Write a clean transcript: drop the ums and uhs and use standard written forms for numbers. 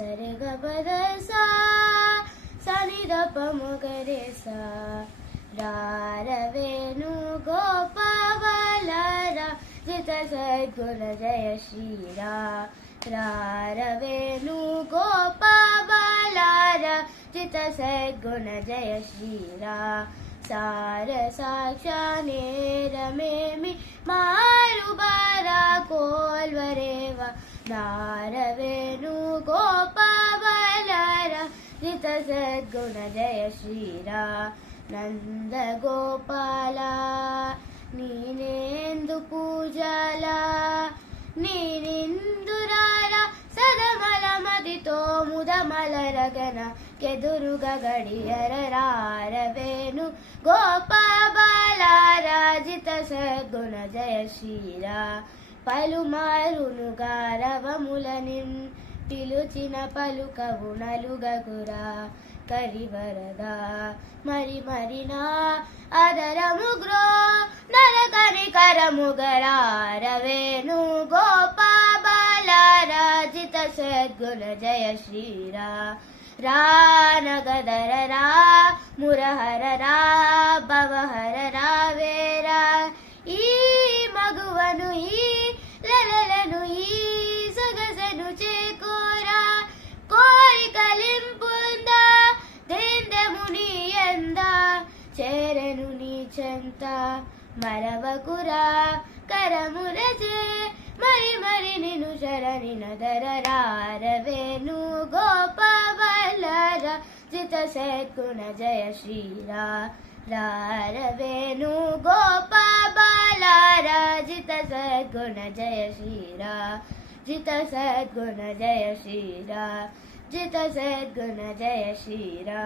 సరి గ పద సా సని ద ప మ గ రే సా రార వేణు గోపాల జిత సద్గుణ జయ శ్రీరా రార వేణు గోపాల జిత సద్గుణ జయ శ్రీరా సార సాక్షానేరమేమి మారు బారా కోల్వరేవ నారవేణు గోపాల జిత సద్గుణ జయ శ్రీరా నంద గోపాల నీనేందు పూజల నీనిందురాల సదమల మదితో ముదమలరగన కెదురుగ గడియర రారవేణు గోపాల రాజిత సద్గుణ జయ శ్రీరా పలుమారును గారవములనిన్ పిలుచిన పలుకవు నలుగగురా కరివరదా మరి మరినా అదరముగ్రో నరకని కరముగరారవేణు గోపాల రాజిత సద్గుణ జయ శ్రీరా రానగదర రా మురహర రా భవహర రావేరా ఈ మగువను ఈ లలలను ఈ సొగసను చేకోరా కోరికలింపుందా దేందెము నీ ఎంద చేరెను నీ చెంత మరవకురా కరమురచే మరి మరి నిను శరణి నదర రారవేణు గోపాల జిత సద్గుణ జయ శ్రీరా రారవేణు గోపాల జిత సద్గుణ జయ శ్రీరా జిత సద్గుణ జయ శ్రీరా జిత సద్గుణ జయ శ్రీరా.